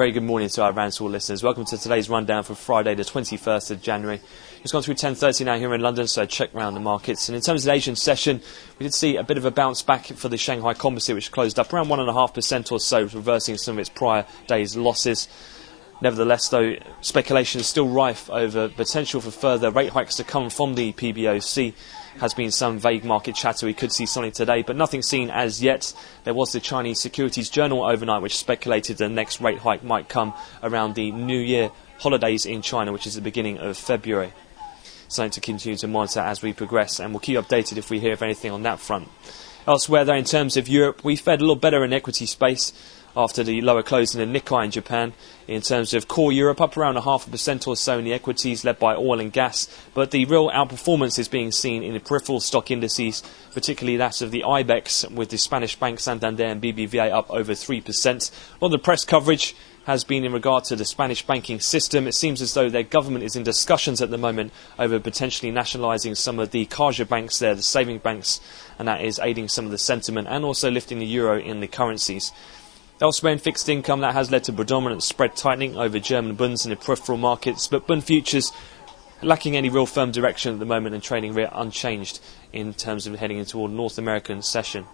very good morning to our RANsquawk listeners. Welcome to today's rundown for Friday the 21st of January. It's gone through 10:30 now here in London, so check around the markets. And in terms of the Asian session, we did see a bit of a bounce back for the Shanghai Composite, which closed up around 1.5% or so, reversing some of its prior day's losses. Nevertheless, though, speculation is still rife over potential for further rate hikes to come from the PBOC. Has been some vague market chatter. We could see something today, but nothing seen as yet. There was the Chinese Securities Journal overnight, which speculated the next rate hike might come around the New Year holidays in China, which is the beginning of February. Something to continue to monitor as we progress, and we'll keep you updated if we hear of anything on that front. Elsewhere, though, in terms of Europe, we fared a little better in equity space after the lower close in the Nikkei in Japan. In terms of core Europe, up around 0.5% or so in the equities, led by oil and gas. But the real outperformance is being seen in the peripheral stock indices, particularly that of the IBEX, with the Spanish banks Santander and BBVA up over 3%. A lot of the press coverage has been in regard to the Spanish banking system. It seems as though their government is in discussions at the moment over potentially nationalising some of the Caja banks there, the saving banks, and that is aiding some of the sentiment and also lifting the euro in the currencies. Elsewhere in fixed income, that has led to predominant spread tightening over German bunds in the peripheral markets, but bund futures lacking any real firm direction at the moment and trading unchanged in terms of heading into a North American session.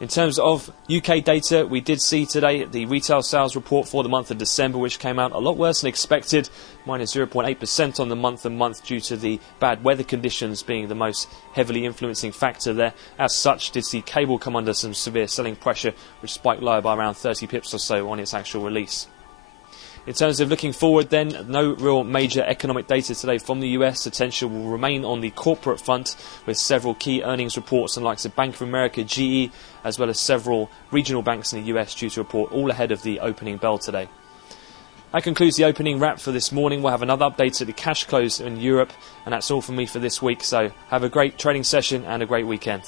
In terms of UK data, we did see today the retail sales report for the month of December, which came out a lot worse than expected, minus 0.8% on the month due to the bad weather conditions being the most heavily influencing factor there. As such, did see cable come under some severe selling pressure, which spiked lower by around 30 pips or so on its actual release. In terms of looking forward then, no real major economic data today from the US. Attention will remain on the corporate front, with several key earnings reports on the likes of Bank of America, GE, as well as several regional banks in the US due to report all ahead of the opening bell today. That concludes the opening wrap for this morning. We'll have another update at the cash close in Europe, and that's all from me for this week. So have a great trading session and a great weekend.